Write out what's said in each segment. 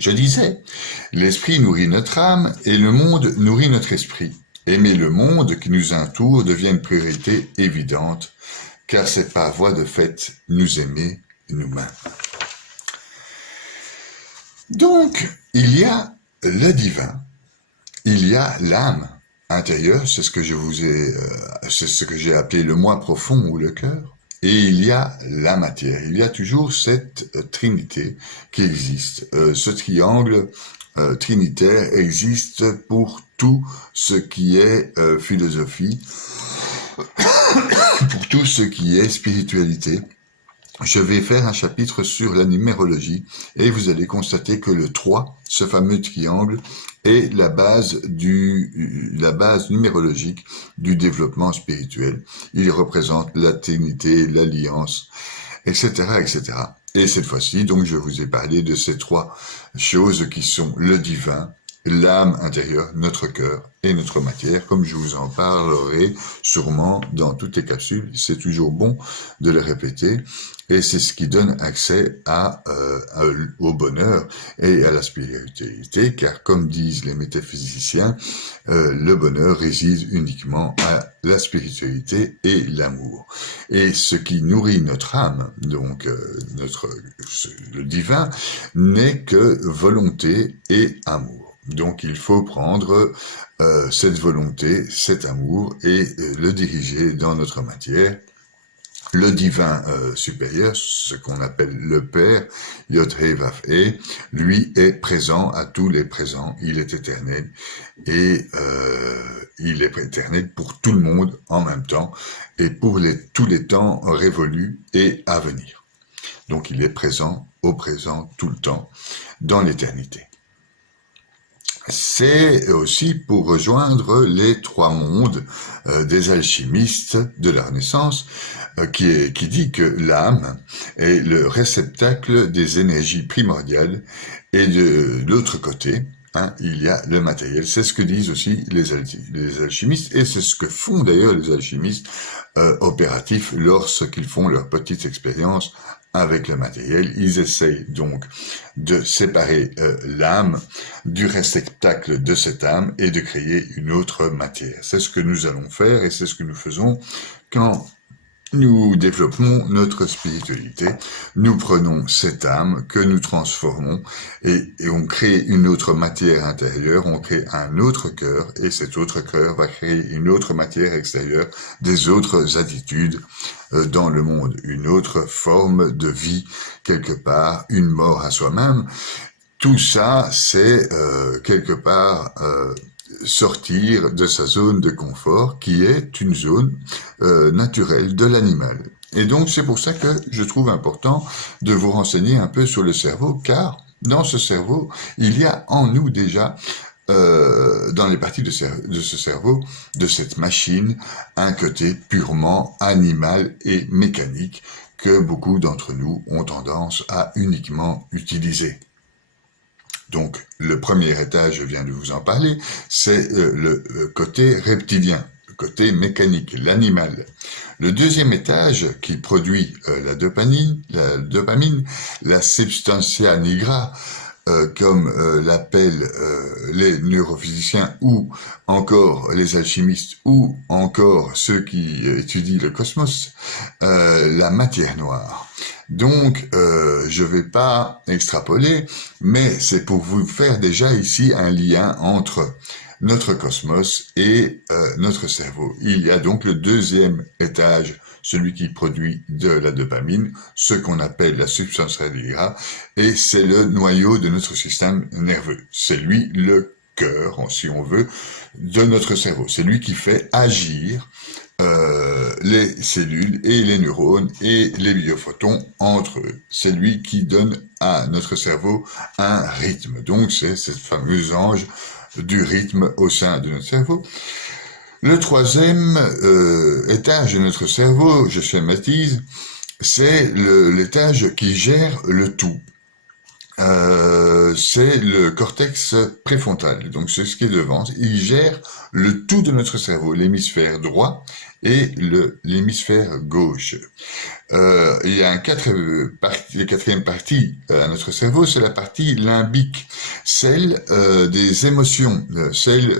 Je disais, l'esprit nourrit notre âme et le monde nourrit notre esprit. Aimer le monde qui nous entoure devient une priorité évidente, car c'est par voie de fait nous aimer nous-mêmes. Donc, il y a le divin, il y a l'âme intérieure, c'est ce que c'est ce que j'ai appelé le moi profond ou le cœur, et il y a la matière. Il y a toujours cette trinité qui existe. Ce triangle trinitaire existe pour tout ce qui est philosophie, pour tout ce qui est spiritualité. Je vais faire un chapitre sur la numérologie et vous allez constater que le 3, ce fameux triangle, est la base numérologique du développement spirituel. Il représente la trinité, l'alliance, etc., etc. Et cette fois-ci, donc, je vous ai parlé de ces 3 choses qui sont le divin, l'âme intérieure, notre cœur et notre matière, comme je vous en parlerai sûrement dans toutes les capsules. C'est toujours bon de le répéter et c'est ce qui donne accès au bonheur et à la spiritualité, car comme disent les métaphysiciens, le bonheur réside uniquement à la spiritualité et l'amour. Et ce qui nourrit notre âme, donc le divin, n'est que volonté et amour. Donc il faut prendre cette volonté, cet amour et le diriger dans notre matière. Le divin supérieur, ce qu'on appelle le Père, Yod-Heh-Vav-Heh, lui est présent à tous les présents, il est éternel et il est éternel pour tout le monde en même temps et pour tous les temps révolus et à venir. Donc il est présent au présent tout le temps dans l'éternité. C'est aussi pour rejoindre les 3 mondes des alchimistes de la Renaissance qui dit que l'âme est le réceptacle des énergies primordiales et de l'autre côté, il y a le matériel. C'est ce que disent aussi les alchimistes et c'est ce que font d'ailleurs les alchimistes opératifs lorsqu'ils font leur petite expérience avec le matériel. Ils essayent donc de séparer l'âme du réceptacle de cette âme et de créer une autre matière. C'est ce que nous allons faire et c'est ce que nous faisons quand nous développons notre spiritualité. Nous prenons cette âme que nous transformons et on crée une autre matière intérieure, on crée un autre cœur et cet autre cœur va créer une autre matière extérieure, des autres attitudes dans le monde, une autre forme de vie quelque part, une mort à soi-même. Tout ça, c'est quelque part sortir de sa zone de confort qui est une zone naturelle de l'animal. Et donc c'est pour ça que je trouve important de vous renseigner un peu sur le cerveau, car dans ce cerveau, il y a en nous déjà dans les parties de ce cerveau, de cette machine, un côté purement animal et mécanique que beaucoup d'entre nous ont tendance à uniquement utiliser. Donc, le premier étage, je viens de vous en parler, c'est le côté reptilien, le côté mécanique, l'animal. Le deuxième étage, qui produit la dopamine, la substantia nigra, comme l'appellent les neurophysiciens ou encore les alchimistes ou encore ceux qui étudient le cosmos, la matière noire. Donc, je vais pas extrapoler, mais c'est pour vous faire déjà ici un lien entre notre cosmos et notre cerveau. Il y a donc le deuxième étage, celui qui produit de la dopamine, ce qu'on appelle la substantia nigra, et c'est le noyau de notre système nerveux. C'est lui le cœur, si on veut, de notre cerveau. C'est lui qui fait agir les cellules et les neurones et les biophotons entre eux. C'est lui qui donne à notre cerveau un rythme. Donc c'est ce fameux ange du rythme au sein de notre cerveau. Le troisième étage de notre cerveau, je schématise, c'est l'étage qui gère le tout. c'est le cortex préfrontal, donc c'est ce qui est devant. Il gère le tout de notre cerveau, l'hémisphère droit et l'hémisphère gauche. Il y a la quatrième partie à notre cerveau, c'est la partie limbique, celle des émotions, celle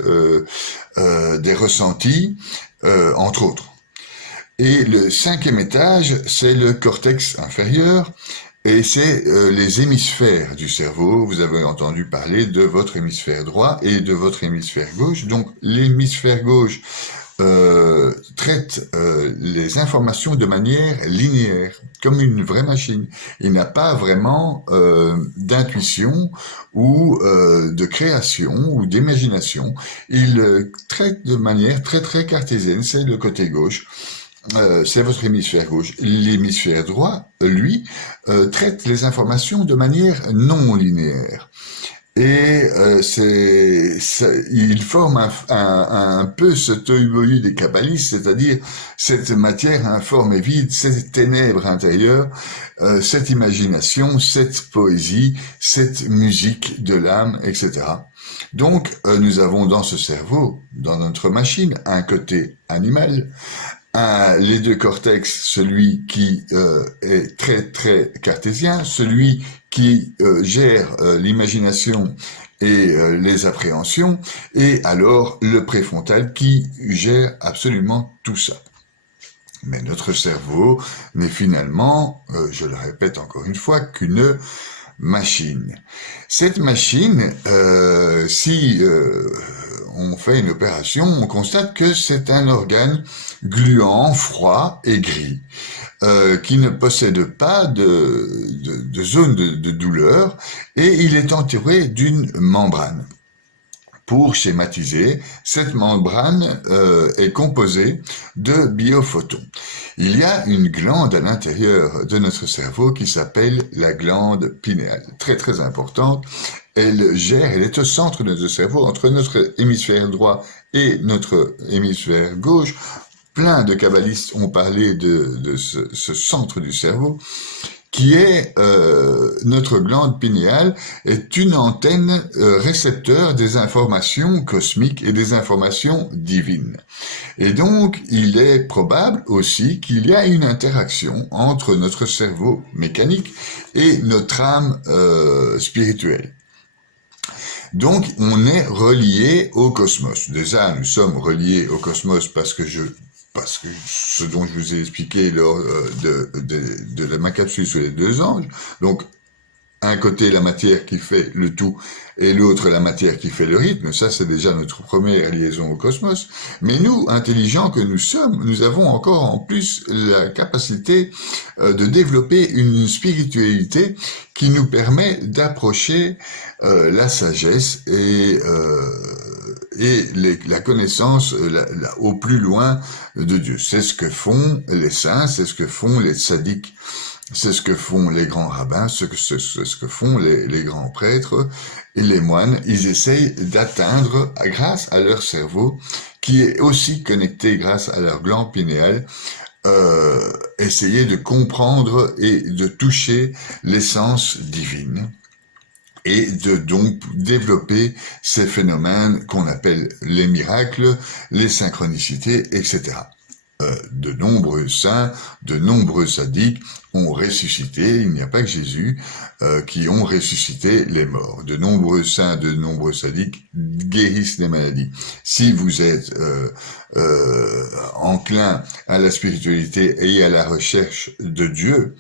des ressentis, entre autres. Et le cinquième étage, c'est le cortex inférieur, et c'est les hémisphères du cerveau. Vous avez entendu parler de votre hémisphère droit et de votre hémisphère gauche. Donc l'hémisphère gauche traite les informations de manière linéaire, comme une vraie machine. Il n'a pas vraiment d'intuition ou de création ou d'imagination. Il traite de manière très très cartésienne. C'est le côté gauche. C'est votre hémisphère gauche. L'hémisphère droit, lui, traite les informations de manière non linéaire. Et il forme un peu ce tohu-bohu des kabbalistes, c'est-à-dire cette matière informe et vide, cette ténèbres intérieure, cette imagination, cette poésie, cette musique de l'âme, etc. Donc, nous avons dans ce cerveau, dans notre machine, un côté animal, les deux cortex, celui qui est très très cartésien, celui qui gère l'imagination et les appréhensions, et alors le préfrontal qui gère absolument tout ça. Mais notre cerveau n'est finalement, je le répète encore une fois, qu'une machine. Cette machine, si on fait une opération, on constate que c'est un organe gluant, froid et gris, qui ne possède pas de zone de douleur, et il est entouré d'une membrane. Pour schématiser, cette membrane est composée de biophotons. Il y a une glande à l'intérieur de notre cerveau qui s'appelle la glande pinéale, très très importante. Elle est au centre de notre cerveau, entre notre hémisphère droit et notre hémisphère gauche. Plein de kabbalistes ont parlé de ce centre du cerveau, qui est notre glande pinéale, est une antenne récepteur des informations cosmiques et des informations divines. Et donc, il est probable aussi qu'il y a une interaction entre notre cerveau mécanique et notre âme spirituelle. Donc, on est relié au cosmos. Déjà, nous sommes reliés au cosmos parce que ce dont je vous ai expliqué lors de ma capsule sur les deux anges. Donc, un côté la matière qui fait le tout et l'autre la matière qui fait le rythme, ça c'est déjà notre première liaison au cosmos. Mais nous, intelligents que nous sommes, nous avons encore en plus la capacité de développer une spiritualité qui nous permet d'approcher la sagesse et la connaissance au plus loin de Dieu. C'est ce que font les saints, c'est ce que font les tzaddiks. C'est ce que font les grands rabbins, c'est ce que font les grands prêtres et les moines. Ils essayent d'atteindre, grâce à leur cerveau, qui est aussi connecté grâce à leur glande pinéale, essayer de comprendre et de toucher l'essence divine et de donc développer ces phénomènes qu'on appelle les miracles, les synchronicités, etc. De nombreux saints, de nombreux sadiques ont ressuscité, il n'y a pas que Jésus, qui ont ressuscité les morts. De nombreux saints, de nombreux sadiques guérissent les maladies. Si vous êtes enclin à la spiritualité et à la recherche de Dieu,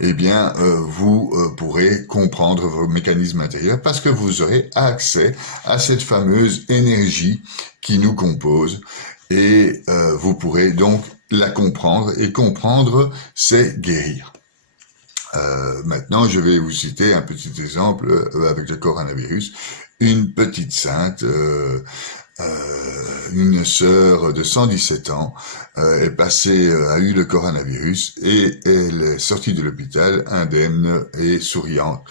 eh bien, vous pourrez comprendre vos mécanismes intérieurs parce que vous aurez accès à cette fameuse énergie qui nous compose. Et vous pourrez donc la comprendre, et comprendre, c'est guérir. Maintenant, je vais vous citer un petit exemple avec le coronavirus. Une petite sainte, une sœur de 117 ans, a eu le coronavirus et elle est sortie de l'hôpital indemne et souriante.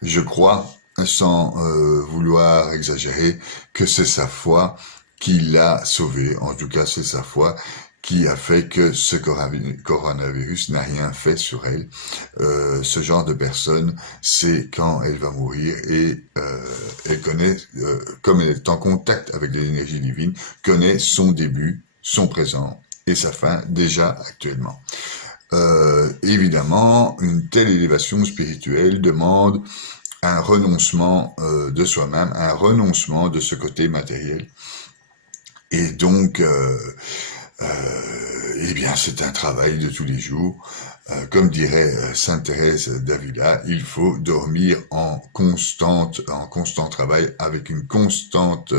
Je crois, sans vouloir exagérer, que c'est sa foi qui l'a sauvée. En tout cas, c'est sa foi qui a fait que ce coronavirus n'a rien fait sur elle. Ce genre de personne, c'est quand elle va mourir et elle connaît, comme elle est en contact avec l'énergie divine, connaît son début, son présent et sa fin déjà actuellement. Évidemment, une telle élévation spirituelle demande un renoncement de soi-même, un renoncement de ce côté matériel. Et donc, eh bien, c'est un travail de tous les jours. Comme dirait Sainte Thérèse d'Avila, il faut dormir en constant travail, avec une constante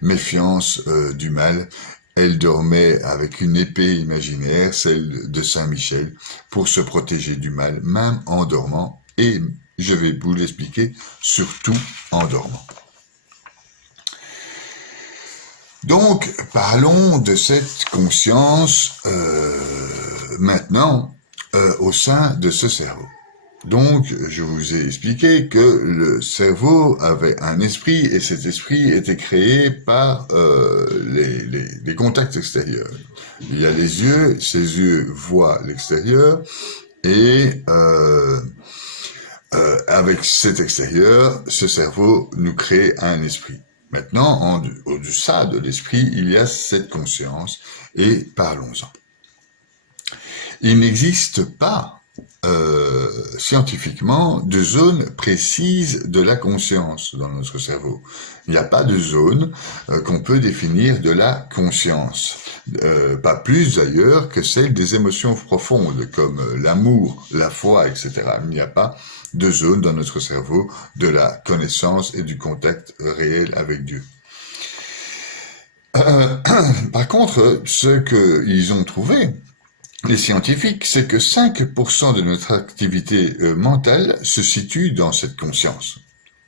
méfiance du mal. Elle dormait avec une épée imaginaire, celle de Saint Michel, pour se protéger du mal, même en dormant. Et je vais vous l'expliquer, surtout en dormant. Donc, parlons de cette conscience maintenant au sein de ce cerveau. Donc, je vous ai expliqué que le cerveau avait un esprit et cet esprit était créé par les contacts extérieurs. Il y a les yeux, ces yeux voient l'extérieur et avec cet extérieur, ce cerveau nous crée un esprit. Maintenant, au-delà de l'esprit, il y a cette conscience, et parlons-en. Il n'existe pas scientifiquement de zone précise de la conscience dans notre cerveau. Il n'y a pas de zone qu'on peut définir de la conscience. Pas plus d'ailleurs que celle des émotions profondes comme l'amour, la foi, etc. Il n'y a pas de zone dans notre cerveau de la connaissance et du contact réel avec Dieu. Par contre, ce qu'ils ont trouvé, les scientifiques, c'est que 5% de notre activité mentale se situe dans cette conscience.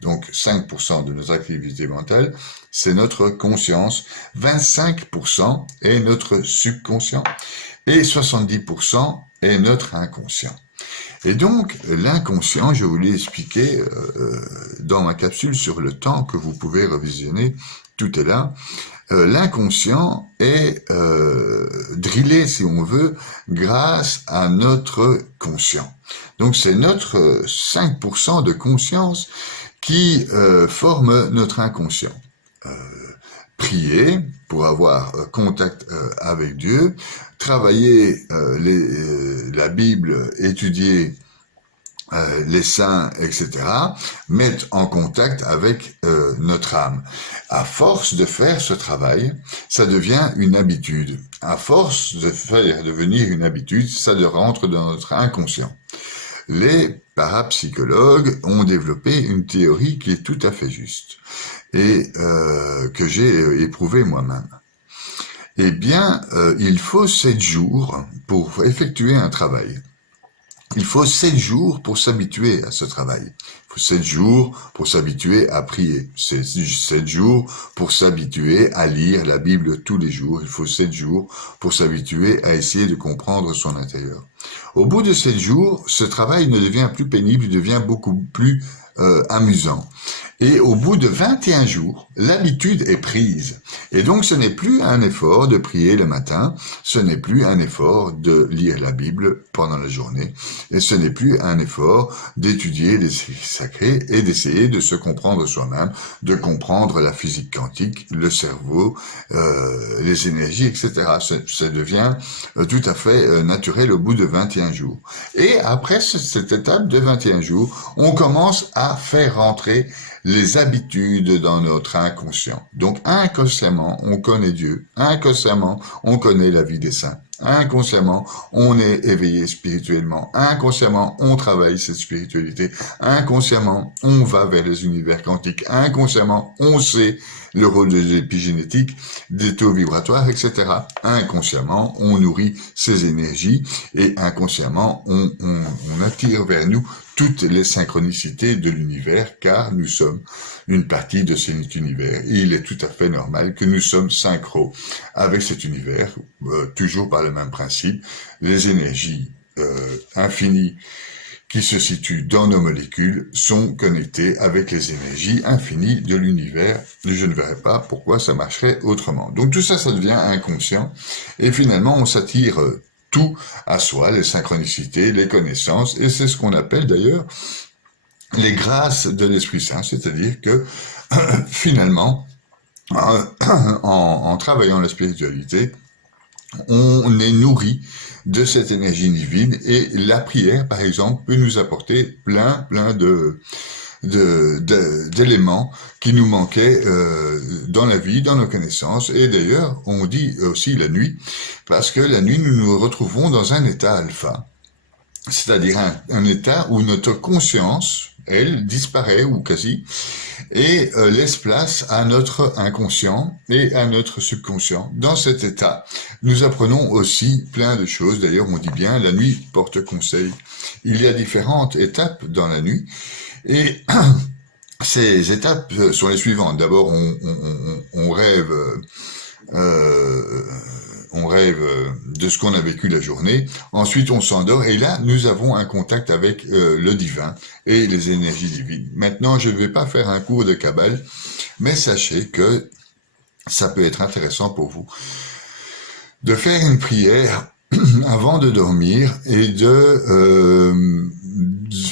Donc 5% de notre activité mentale, c'est notre conscience, 25% est notre subconscient et 70% est notre inconscient. Et donc, l'inconscient, je vous l'ai expliqué dans ma capsule sur le temps que vous pouvez revisionner, tout est là. L'inconscient est drillé, si on veut, grâce à notre conscient. Donc, c'est notre 5% de conscience qui forme notre inconscient. Prier pour avoir contact avec Dieu, travailler la Bible, étudier les saints, etc., mettre en contact avec notre âme. À force de faire ce travail, ça devient une habitude. À force de faire devenir une habitude, ça rentre dans notre inconscient. Les parapsychologues ont développé une théorie qui est tout à fait juste et que j'ai éprouvé moi-même. Eh bien, il faut 7 jours pour effectuer un travail. Il faut 7 jours pour s'habituer à ce travail. Il faut 7 jours pour s'habituer à prier. C'est 7 jours pour s'habituer à lire la Bible tous les jours. Il faut 7 jours pour s'habituer à essayer de comprendre son intérieur. Au bout de 7 jours, ce travail ne devient plus pénible, il devient beaucoup plus amusant. Et au bout de 21 jours, l'habitude est prise. Et donc ce n'est plus un effort de prier le matin, ce n'est plus un effort de lire la Bible pendant la journée, et ce n'est plus un effort d'étudier les écrits sacrés et d'essayer de se comprendre soi-même, de comprendre la physique quantique, le cerveau, les énergies, etc. Ça devient tout à fait naturel au bout de 21 jours. Et après cette étape de 21 jours, on commence à faire rentrer les habitudes dans notre inconscient. Donc inconsciemment, on connaît Dieu. Inconsciemment, on connaît la vie des saints. Inconsciemment, on est éveillé spirituellement. Inconsciemment, on travaille cette spiritualité. Inconsciemment, on va vers les univers quantiques. Inconsciemment, on sait le rôle de l'épigénétique, des taux vibratoires, etc. Inconsciemment, on nourrit ces énergies et inconsciemment, on attire vers nous toutes les synchronicités de l'univers, car nous sommes une partie de cet univers. Et il est tout à fait normal que nous sommes synchro avec cet univers, toujours par le même principe. Les énergies infinies qui se situent dans nos molécules sont connectés avec les énergies infinies de l'univers. Je ne verrai pas pourquoi ça marcherait autrement. Donc tout ça, ça devient inconscient et finalement on s'attire tout à soi, les synchronicités, les connaissances, et c'est ce qu'on appelle d'ailleurs les grâces de l'Esprit Saint, c'est-à-dire que finalement, en travaillant la spiritualité, on est nourri de cette énergie divine et la prière, par exemple, peut nous apporter plein d'éléments qui nous manquaient dans la vie, dans nos connaissances. Et d'ailleurs, on dit aussi la nuit, parce que la nuit, nous nous retrouvons dans un état alpha, c'est-à-dire un état où notre conscience, elle, disparaît ou quasi, et laisse place à notre inconscient et à notre subconscient. Dans cet état, nous apprenons aussi plein de choses. D'ailleurs, on dit bien, la nuit porte conseil. Il y a différentes étapes dans la nuit, et ces étapes sont les suivantes. D'abord, on rêve... on rêve de ce qu'on a vécu la journée. Ensuite, on s'endort et là, nous avons un contact avec le divin et les énergies divines. Maintenant, je ne vais pas faire un cours de Kabbale, mais sachez que ça peut être intéressant pour vous de faire une prière avant de dormir et de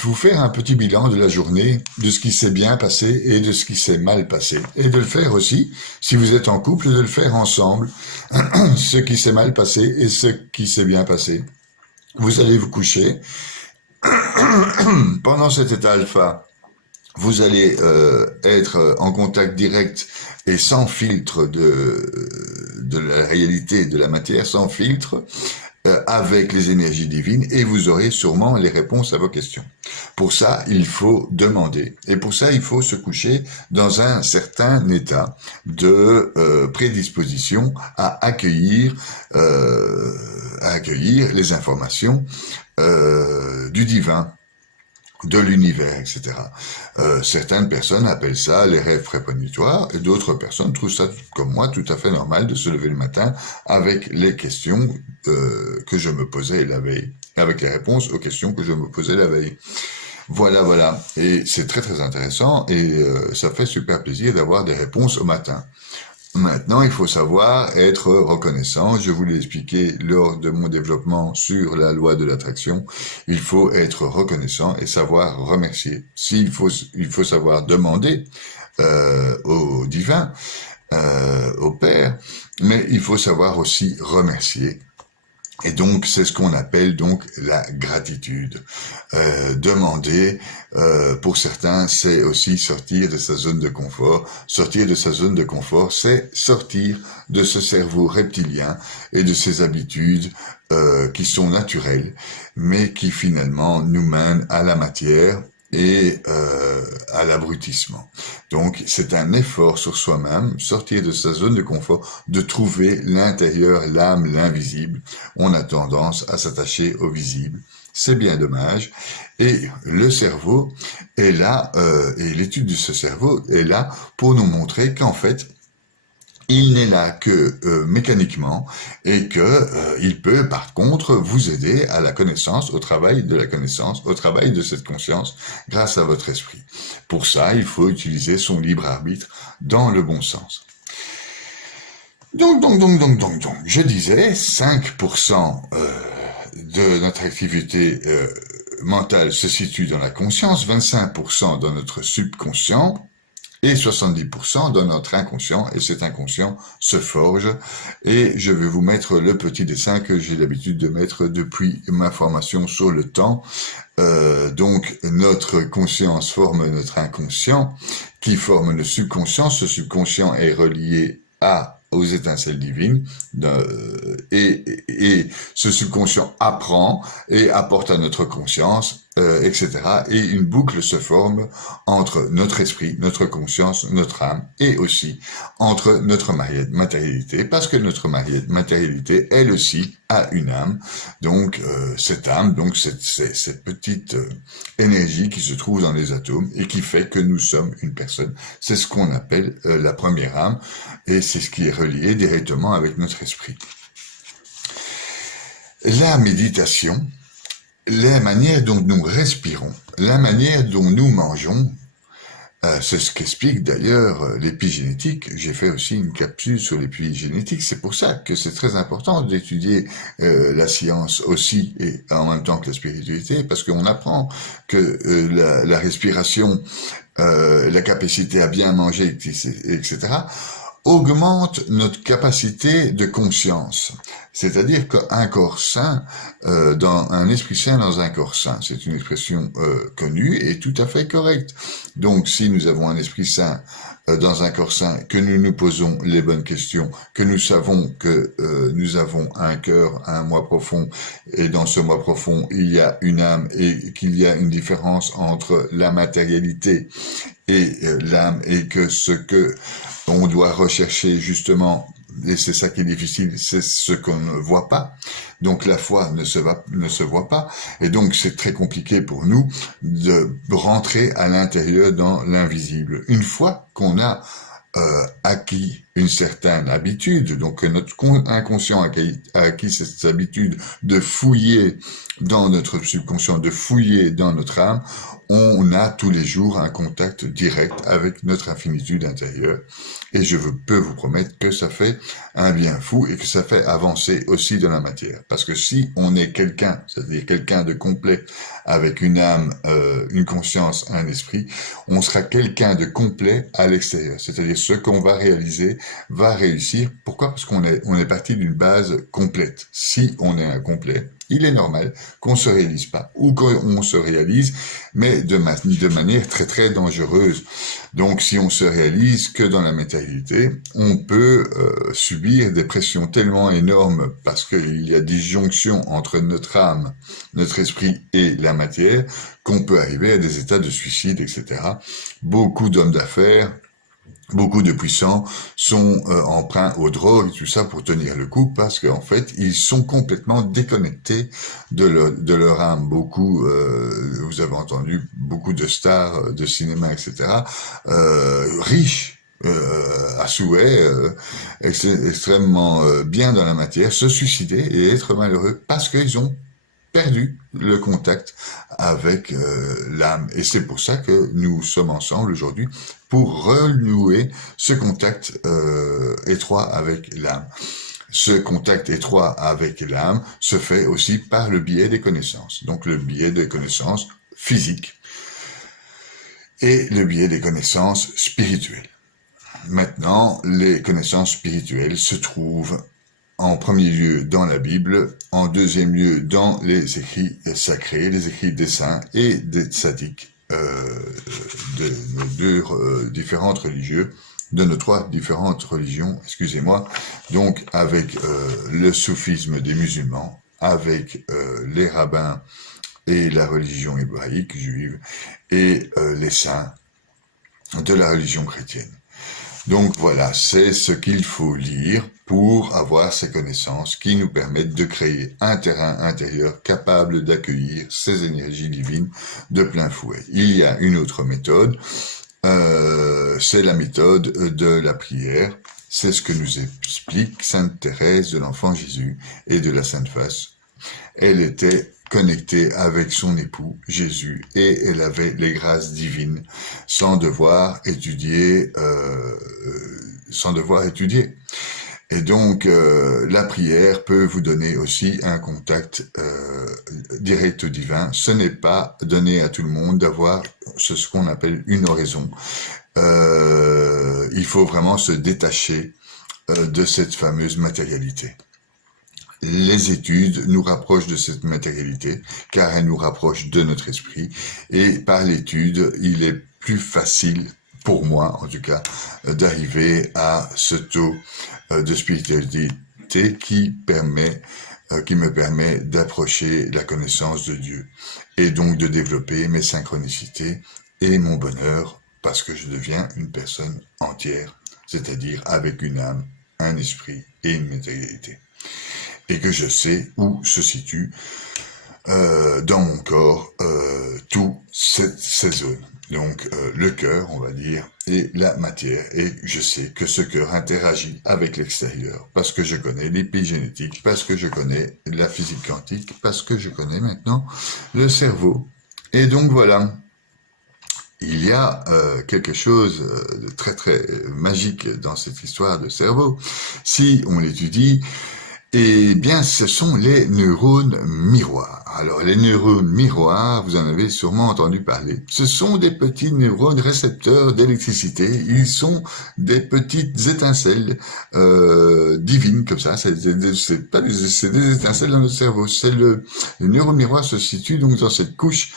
vous faire un petit bilan de la journée, de ce qui s'est bien passé et de ce qui s'est mal passé. Et de le faire aussi, si vous êtes en couple, de le faire ensemble, ce qui s'est mal passé et ce qui s'est bien passé. Vous allez vous coucher. Pendant cet état alpha, vous allez être en contact direct et sans filtre de la réalité, de la matière, sans filtre, avec les énergies divines, et vous aurez sûrement les réponses à vos questions. Pour ça, il faut demander, et pour ça, il faut se coucher dans un certain état de prédisposition à accueillir les informations du divin, de l'univers, etc. Certaines personnes appellent ça les rêves prémonitoires, et d'autres personnes trouvent ça, comme moi, tout à fait normal de se lever le matin avec les questions que je me posais la veille, avec les réponses aux questions que je me posais la veille. Voilà, voilà. Et c'est très très intéressant, et ça fait super plaisir d'avoir des réponses au matin. Maintenant, il faut savoir être reconnaissant. Je vous l'ai expliqué lors de mon développement sur la loi de l'attraction. Il faut être reconnaissant et savoir remercier. Il faut savoir demander au divin, au Père, mais il faut savoir aussi remercier. Et donc, c'est ce qu'on appelle donc la gratitude. Demander, pour certains, c'est aussi sortir de sa zone de confort. Sortir de sa zone de confort, c'est sortir de ce cerveau reptilien et de ses habitudes qui sont naturelles, mais qui finalement nous mènent à la matière et à l'abrutissement. Donc, c'est un effort sur soi-même, sortir de sa zone de confort, de trouver l'intérieur, l'âme, l'invisible. On a tendance à s'attacher au visible. C'est bien dommage. Et le cerveau est là, et l'étude de ce cerveau est là pour nous montrer qu'en fait, il n'est là que mécaniquement et que il peut par contre vous aider à la connaissance, au travail de la connaissance, au travail de cette conscience grâce à votre esprit. Pour ça, il faut utiliser son libre arbitre dans le bon sens. Donc, je disais 5% de notre activité mentale se situe dans la conscience, 25% dans notre subconscient, et 70% dans notre inconscient, et cet inconscient se forge. Et je vais vous mettre le petit dessin que j'ai l'habitude de mettre depuis ma formation sur le temps. Donc notre conscience forme notre inconscient, qui forme le subconscient. Ce subconscient est relié aux étincelles divines, et ce subconscient apprend et apporte à notre conscience, etc. Et une boucle se forme entre notre esprit, notre conscience, notre âme, et aussi entre notre matérialité, parce que notre matérialité, elle aussi, a une âme. Donc cette âme, donc cette petite énergie qui se trouve dans les atomes et qui fait que nous sommes une personne. C'est ce qu'on appelle la première âme, et c'est ce qui est relié directement avec notre esprit. La méditation la manière dont nous respirons, la manière dont nous mangeons, c'est ce qu'explique d'ailleurs l'épigénétique. J'ai fait aussi une capsule sur l'épigénétique. C'est pour ça que c'est très important d'étudier la science aussi et en même temps que la spiritualité, parce qu'on apprend que la respiration, la capacité à bien manger, etc., augmente notre capacité de conscience. C'est-à-dire qu'un corps sain, un esprit sain dans un corps sain, c'est une expression connue et tout à fait correcte. Donc si nous avons un esprit sain dans un corps sain, que nous nous posons les bonnes questions, que nous savons que nous avons un cœur, un moi profond, et dans ce moi profond, il y a une âme et qu'il y a une différence entre la matérialité et l'âme, et que ce que on doit rechercher justement, et c'est ça qui est difficile, c'est ce qu'on ne voit pas. Donc la foi ne se voit pas, et donc c'est très compliqué pour nous de rentrer à l'intérieur dans l'invisible. Une fois qu'on a acquis une certaine habitude, donc que notre inconscient a acquis cette habitude de fouiller dans notre subconscient, de fouiller dans notre âme, on a tous les jours un contact direct avec notre infinitude intérieure. Et je peux vous promettre que ça fait un bien fou et que ça fait avancer aussi dans la matière. Parce que si on est quelqu'un, c'est-à-dire quelqu'un de complet avec une âme, une conscience, un esprit, on sera quelqu'un de complet à l'extérieur. C'est-à-dire ce qu'on va réaliser va réussir. Pourquoi? Parce qu'on est parti d'une base complète. Si on est incomplet, il est normal qu'on se réalise pas, ou qu'on se réalise, mais de manière très très dangereuse. Donc si on se réalise que dans la matérialité, on peut subir des pressions tellement énormes parce qu'il y a disjonction entre notre âme, notre esprit et la matière, qu'on peut arriver à des états de suicide, etc. Beaucoup d'hommes d'affaires, beaucoup de puissants sont emprunts aux drogues, tout ça pour tenir le coup, parce qu'en fait, ils sont complètement déconnectés de leur âme. Beaucoup, vous avez entendu, beaucoup de stars de cinéma, etc., riches, à souhait, extrêmement bien dans la matière, se suicider et être malheureux parce qu'ils ont perdu le contact avec l'âme. Et c'est pour ça que nous sommes ensemble aujourd'hui, pour renouer ce contact étroit avec l'âme. Ce contact étroit avec l'âme se fait aussi par le biais des connaissances. Donc le biais des connaissances physiques et le biais des connaissances spirituelles. Maintenant, les connaissances spirituelles se trouvent en premier lieu dans la Bible, en deuxième lieu dans les écrits sacrés, les écrits des saints et des tzaddiks de nos deux différentes religions, de nos trois différentes religions, excusez-moi, donc avec le soufisme des musulmans, avec les rabbins et la religion hébraïque juive, et les saints de la religion chrétienne. Donc voilà, c'est ce qu'il faut lire pour avoir ces connaissances qui nous permettent de créer un terrain intérieur capable d'accueillir ces énergies divines de plein fouet. Il y a une autre méthode, c'est la méthode de la prière. C'est ce que nous explique Sainte Thérèse de l'Enfant Jésus et de la Sainte Face. Elle était connectée avec son époux Jésus et elle avait les grâces divines sans devoir étudier. Et donc la prière peut vous donner aussi un contact direct au divin. Ce n'est pas donné à tout le monde d'avoir ce qu'on appelle une oraison. Il faut vraiment se détacher de cette fameuse matérialité. Les études nous rapprochent de cette matérialité, car elles nous rapprochent de notre esprit, et par l'étude, il est plus facile, pour moi en tout cas, d'arriver à ce taux de spiritualité qui me permet d'approcher la connaissance de Dieu, et donc de développer mes synchronicités et mon bonheur, parce que je deviens une personne entière, c'est-à-dire avec une âme, un esprit et une matérialité. Et que je sais où se situe dans mon corps toutes ces zones. Donc le cœur, on va dire, et la matière. Et je sais que ce cœur interagit avec l'extérieur, parce que je connais l'épigénétique, parce que je connais la physique quantique, parce que je connais maintenant le cerveau. Et donc voilà, il y a quelque chose de très très magique dans cette histoire de cerveau. Si on l'étudie, eh bien, ce sont les neurones miroirs. Alors, les neurones miroirs, vous en avez sûrement entendu parler. Ce sont des petits neurones récepteurs d'électricité. Ils sont des petites étincelles divines, comme ça. C'est des étincelles dans notre cerveau. Le neurone miroir se situe donc dans cette couche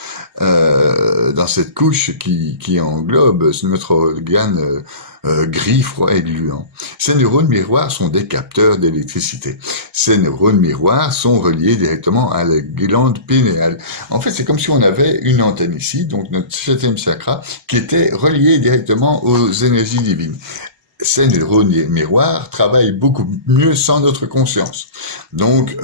qui englobe notre organe gris, froid et gluant. Ces neurones miroirs sont des capteurs d'électricité. Ces neurones miroirs sont reliés directement à la glande pinéale. En fait, c'est comme si on avait une antenne ici, donc notre 7e chakra, qui était relié directement aux énergies divines. Ces neurones miroirs travaillent beaucoup mieux sans notre conscience. Donc,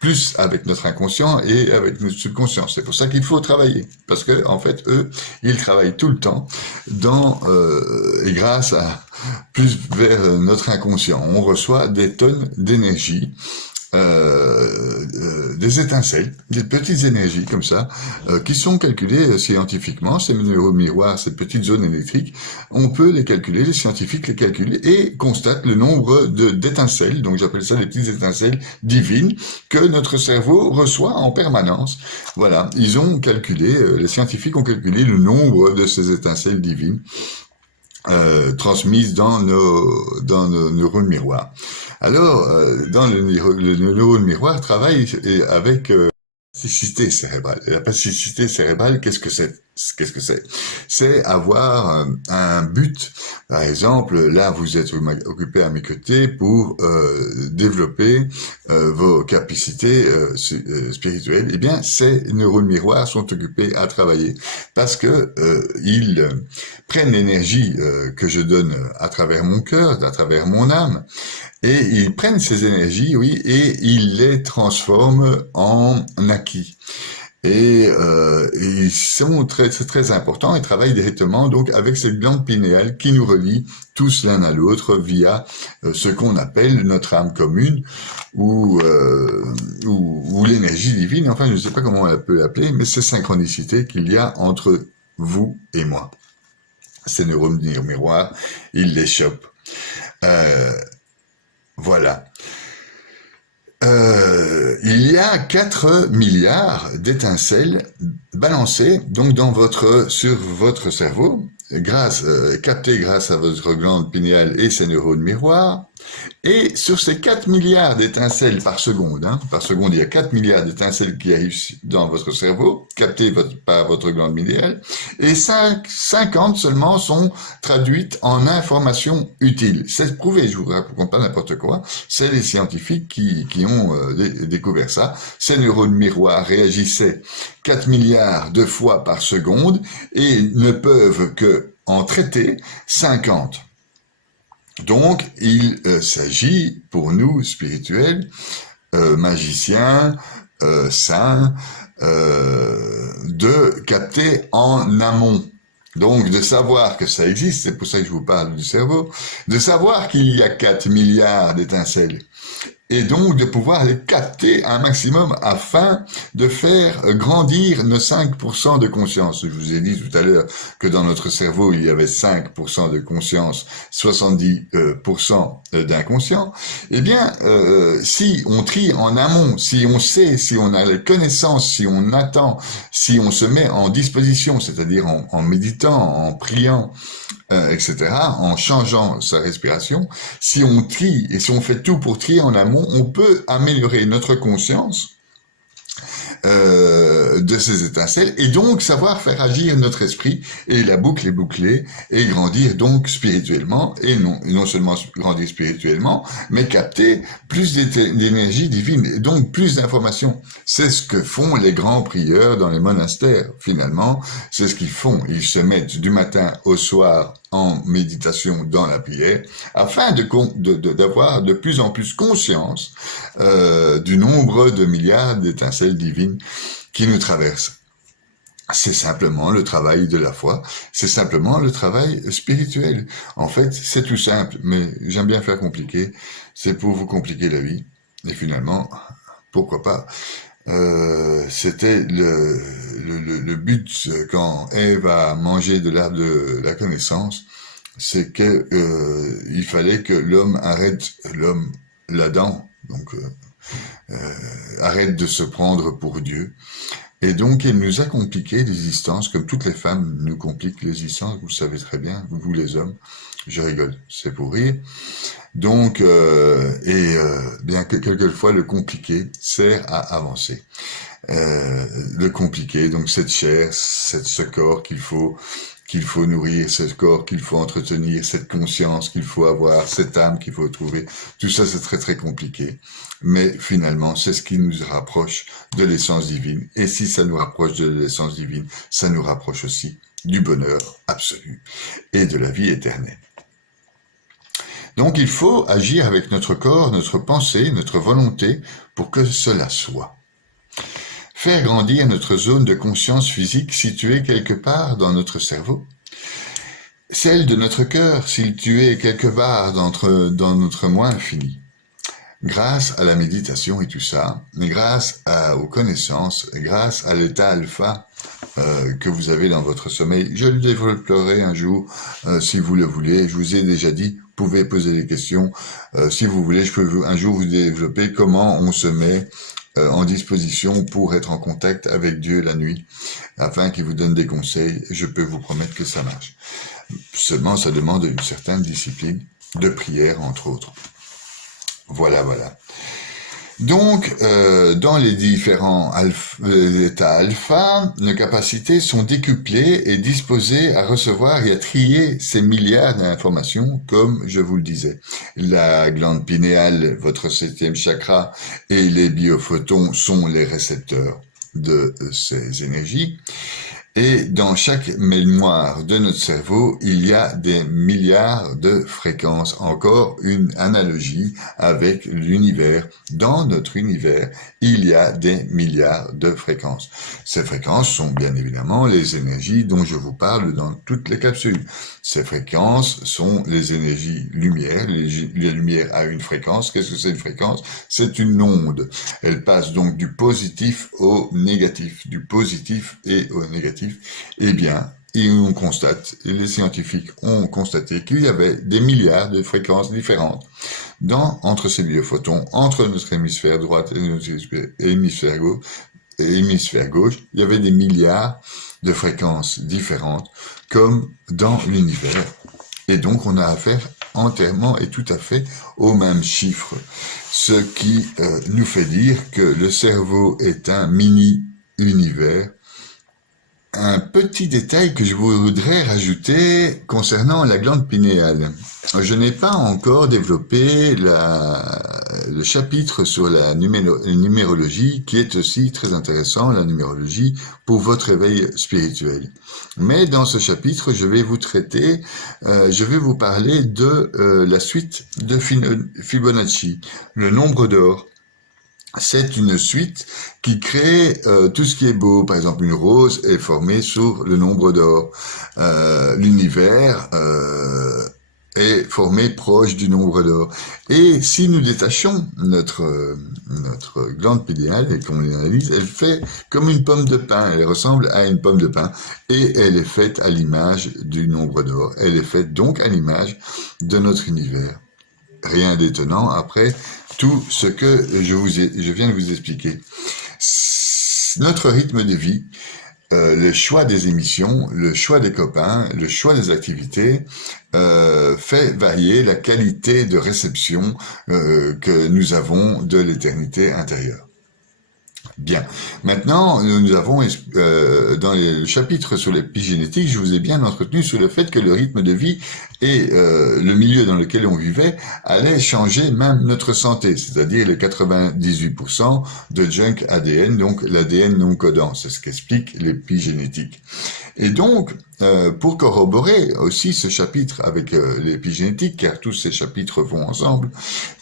plus avec notre inconscient et avec notre subconscient. C'est pour ça qu'il faut travailler. Parce que, en fait, eux, ils travaillent tout le temps et grâce à plus vers notre inconscient. On reçoit des tonnes d'énergie, des étincelles, des petites énergies comme ça, qui sont calculées scientifiquement. Ces neurones miroirs, ces petites zones électriques, on peut les calculer, les scientifiques les calculent et constatent le nombre d'étincelles, donc j'appelle ça des petites étincelles divines, que notre cerveau reçoit en permanence. Voilà, ils ont calculé, les scientifiques ont calculé le nombre de ces étincelles divines transmises dans nos neurones miroirs. Alors, dans le neurone miroir travaille avec plasticité cérébrale. Et la plasticité cérébrale, qu'est-ce que c'est? C'est avoir un but. Par exemple, là, vous êtes occupé à mes côtés pour développer vos capacités spirituelles. Eh bien, ces neurones miroirs sont occupés à travailler parce que ils prennent l'énergie que je donne à travers mon cœur, à travers mon âme, et ils prennent ces énergies, oui, et ils les transforment en acquis. Et ils sont très très importants et travaillent directement donc avec cette glande pinéale qui nous relie tous l'un à l'autre via ce qu'on appelle notre âme commune ou l'énergie divine. Enfin, je ne sais pas comment on peut l'appeler, mais c'est synchronicité qu'il y a entre vous et moi. Ces neurones miroirs, ils les chopent. Voilà. Il y a 4 milliards d'étincelles balancées donc sur votre cerveau, captées grâce à votre glande pinéale et ses neurones miroirs. Et sur ces 4 milliards d'étincelles par seconde, il y a 4 milliards d'étincelles qui arrivent dans votre cerveau, captées par votre glande pinéale, et 50 seulement sont traduites en informations utiles. C'est prouvé, je vous raconte pas n'importe quoi, c'est les scientifiques qui ont découvert ça. Ces neurones miroirs réagissaient 4 milliards de fois par seconde et ne peuvent que en traiter 50. Donc, il s'agit pour nous, spirituels, magiciens, saints, de capter en amont. Donc, de savoir que ça existe, c'est pour ça que je vous parle du cerveau, de savoir qu'il y a 4 milliards d'étincelles. Et donc de pouvoir les capter un maximum afin de faire grandir nos 5% de conscience. Je vous ai dit tout à l'heure que dans notre cerveau, il y avait 5% de conscience, 70% d'inconscient. Eh bien, si on trie en amont, si on sait, si on a les connaissances, si on attend, si on se met en disposition, c'est-à-dire en méditant, en priant, etc., en changeant sa respiration, si on trie et si on fait tout pour trier en amont, on peut améliorer notre conscience de ces étincelles et donc savoir faire agir notre esprit et la boucle est bouclée et grandir donc spirituellement et non seulement grandir spirituellement mais capter plus d'énergie divine et donc plus d'informations. C'est ce que font les grands prieurs dans les monastères finalement, c'est ce qu'ils font, ils se mettent du matin au soir en méditation dans la prière, afin d'avoir de plus en plus conscience du nombre de milliards d'étincelles divines qui nous traversent. C'est simplement le travail de la foi, c'est simplement le travail spirituel. En fait, c'est tout simple, mais j'aime bien faire compliqué, c'est pour vous compliquer la vie. Et finalement, pourquoi pas, c'était le but quand Ève a mangé de l'arbre de la connaissance, c'est que il fallait que l'Adam, donc arrête de se prendre pour Dieu. Et donc, elle nous a compliqué l'existence, comme toutes les femmes nous compliquent l'existence, vous le savez très bien, vous les hommes, je rigole, c'est pour rire. Donc, bien que quelquefois le compliqué sert à avancer. Le compliqué, donc cette chair, ce corps qu'il faut nourrir, ce corps qu'il faut entretenir, cette conscience qu'il faut avoir, cette âme qu'il faut trouver, tout ça c'est très très compliqué. Mais finalement, c'est ce qui nous rapproche de l'essence divine. Et si ça nous rapproche de l'essence divine, ça nous rapproche aussi du bonheur absolu et de la vie éternelle. Donc il faut agir avec notre corps, notre pensée, notre volonté pour que cela soit. Faire grandir notre zone de conscience physique située quelque part dans notre cerveau. Celle de notre cœur située quelque part dans notre moi infini. Grâce à la méditation et tout ça, grâce aux connaissances, grâce à l'état alpha que vous avez dans votre sommeil, je le développerai un jour si vous le voulez. Je vous ai déjà dit, vous pouvez poser des questions. Si vous voulez, je peux un jour vous développer comment on se met en disposition pour être en contact avec Dieu la nuit, afin qu'il vous donne des conseils. Je peux vous promettre que ça marche. Seulement, ça demande une certaine discipline de prière, entre autres. Voilà. Donc, dans les différents états alpha, nos capacités sont décuplées et disposées à recevoir et à trier ces milliards d'informations, comme je vous le disais. La glande pinéale, votre 7e chakra, et les biophotons sont les récepteurs de ces énergies. Et dans chaque mémoire de notre cerveau, il y a des milliards de fréquences. Encore une analogie avec l'univers. Dans notre univers, il y a des milliards de fréquences. Ces fréquences sont bien évidemment les énergies dont je vous parle dans toutes les capsules. Ces fréquences sont les énergies lumière. La lumière a une fréquence. Qu'est-ce que c'est une fréquence? C'est une onde. Elle passe donc du positif au négatif, du positif et au négatif. Eh bien, les scientifiques ont constaté qu'il y avait des milliards de fréquences différentes entre ces biophotons, entre notre hémisphère droite et notre hémisphère gauche, il y avait des milliards de fréquences différentes, comme dans l'univers. Et donc, on a affaire entièrement et tout à fait au même chiffre, ce qui nous fait dire que le cerveau est un mini-univers. Un petit détail que je voudrais rajouter concernant la glande pinéale. Je n'ai pas encore développé le chapitre sur la numérologie, qui est aussi très intéressant, la numérologie, pour votre éveil spirituel. Mais dans ce chapitre, je vais vous parler de la suite de Fibonacci, le nombre d'or. C'est une suite qui crée tout ce qui est beau. Par exemple, une rose est formée sur le nombre d'or. L'univers est formé proche du nombre d'or. Et si nous détachons notre glande pinéale et qu'on l'analyse, elle fait comme une pomme de pin. Elle ressemble à une pomme de pin et elle est faite à l'image du nombre d'or. Elle est faite donc à l'image de notre univers. Rien d'étonnant après tout ce que je viens de vous expliquer. Notre rythme de vie, le choix des émissions, le choix des copains, le choix des activités fait varier la qualité de réception que nous avons de l'éternité intérieure. Bien. Maintenant, nous avons, dans le chapitre sur l'épigénétique, je vous ai bien entretenu sur le fait que le rythme de vie Et le milieu dans lequel on vivait allait changer même notre santé, c'est-à-dire les 98% de junk ADN, donc l'ADN non codant. C'est ce qu'explique l'épigénétique. Et donc, pour corroborer aussi ce chapitre avec l'épigénétique, car tous ces chapitres vont ensemble,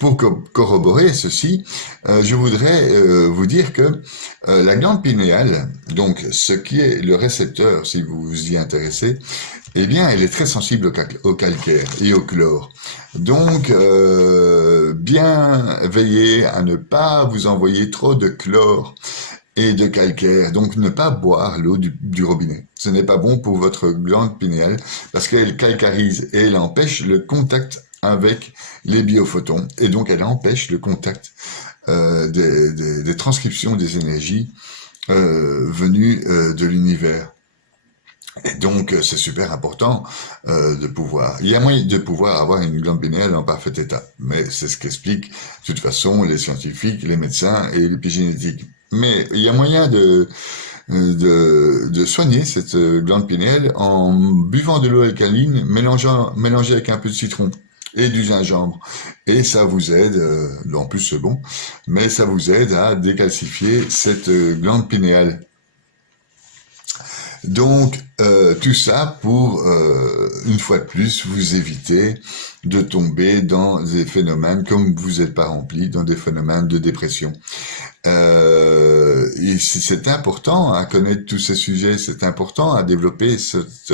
pour corroborer ceci, je voudrais vous dire que la glande pinéale, donc ce qui est le récepteur, si vous vous y intéressez, eh bien, elle est très sensible au calcaire et au chlore. Donc, bien veillez à ne pas vous envoyer trop de chlore et de calcaire, donc ne pas boire l'eau du robinet. Ce n'est pas bon pour votre glande pinéale parce qu'elle calcarise et elle empêche le contact avec les biophotons et donc elle empêche le contact des transcriptions des énergies venues de l'univers. Et donc, c'est super important il y a moyen de pouvoir avoir une glande pinéale en parfait état, mais c'est ce qu'expliquent de toute façon les scientifiques, les médecins et l'épigénétique. Mais il y a moyen de soigner cette glande pinéale en buvant de l'eau alcaline mélangée avec un peu de citron et du gingembre. Et ça vous aide, en plus c'est bon, mais ça vous aide à décalcifier cette glande pinéale. Donc, tout ça pour, une fois de plus, vous éviter de tomber dans des phénomènes, comme vous n'êtes pas rempli, dans des phénomènes de dépression. Et c'est important à connaître tous ces sujets, c'est important à développer cette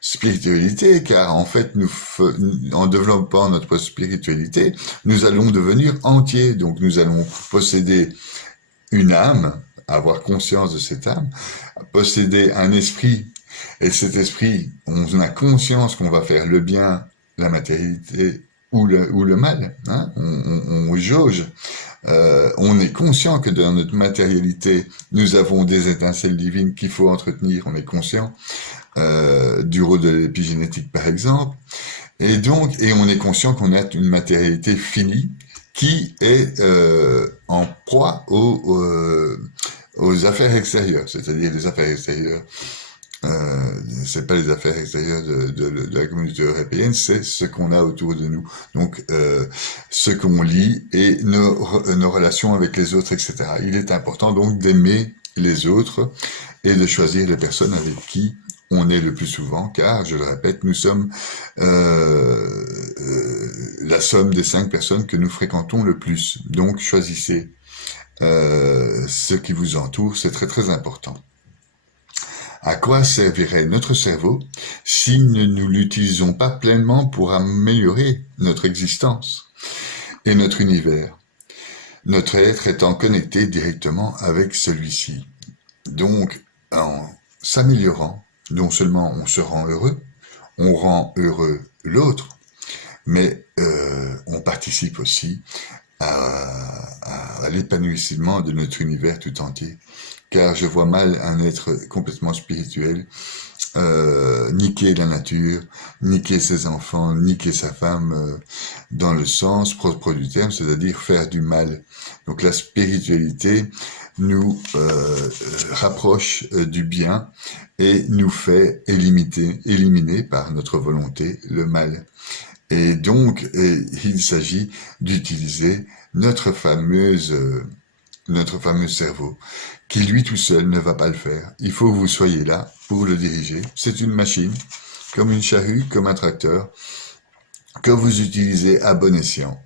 spiritualité, car en fait, en développant notre spiritualité, nous allons devenir entiers, donc nous allons posséder une âme, avoir conscience de cette âme, posséder un esprit, et cet esprit, on a conscience qu'on va faire le bien, la matérialité ou le mal, hein, on jauge. On est conscient que dans notre matérialité, nous avons des étincelles divines qu'il faut entretenir, on est conscient du rôle de l'épigénétique par exemple, et on est conscient qu'on a une matérialité finie qui est en proie aux affaires extérieures, c'est-à-dire les affaires extérieures. C'est pas les affaires extérieures de la communauté européenne, c'est ce qu'on a autour de nous. Donc, ce qu'on lit et nos relations avec les autres, etc. Il est important donc d'aimer les autres et de choisir les personnes avec qui on est le plus souvent, car, je le répète, nous sommes la somme des 5 personnes que nous fréquentons le plus. Donc, choisissez ce qui vous entoure, c'est très très important. À quoi servirait notre cerveau si nous ne l'utilisons pas pleinement pour améliorer notre existence et notre univers, notre être étant connecté directement avec celui-ci. Donc, en s'améliorant, non seulement on se rend heureux, on rend heureux l'autre, mais on participe aussi à l'épanouissement de notre univers tout entier. Car je vois mal un être complètement spirituel niquer la nature, niquer ses enfants, niquer sa femme, dans le sens propre du terme, c'est-à-dire faire du mal. Donc la spiritualité nous rapproche du bien et nous fait éliminer par notre volonté le mal. Et donc, il s'agit d'utiliser notre fameux cerveau, qui lui tout seul ne va pas le faire. Il faut que vous soyez là pour le diriger. C'est une machine, comme une charrue, comme un tracteur, que vous utilisez à bon escient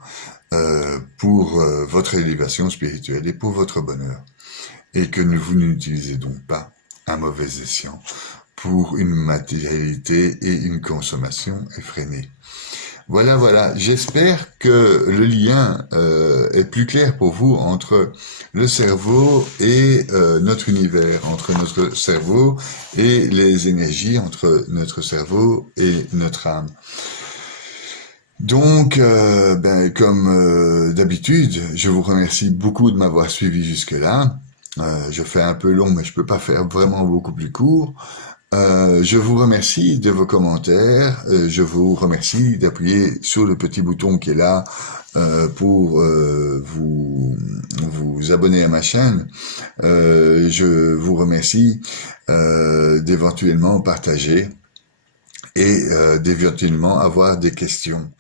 pour votre élévation spirituelle et pour votre bonheur. Et que vous n'utilisez donc pas à mauvais escient pour une matérialité et une consommation effrénée. Voilà, j'espère que le lien est plus clair pour vous entre le cerveau et notre univers, entre notre cerveau et les énergies, entre notre cerveau et notre âme. Donc, comme d'habitude, je vous remercie beaucoup de m'avoir suivi jusque-là. Je fais un peu long, mais je peux pas faire vraiment beaucoup plus court. Je vous remercie de vos commentaires, je vous remercie d'appuyer sur le petit bouton qui est là pour vous abonner à ma chaîne. Je vous remercie d'éventuellement partager et d'éventuellement avoir des questions.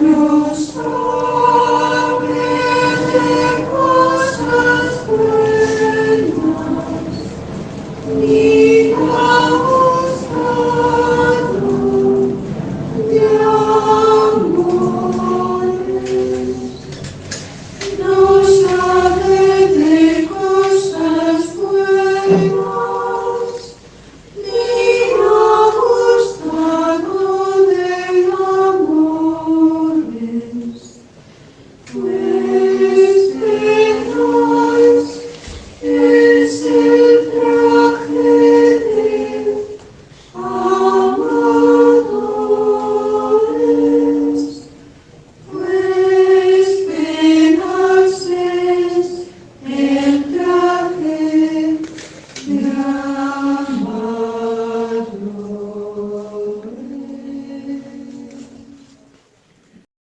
Nos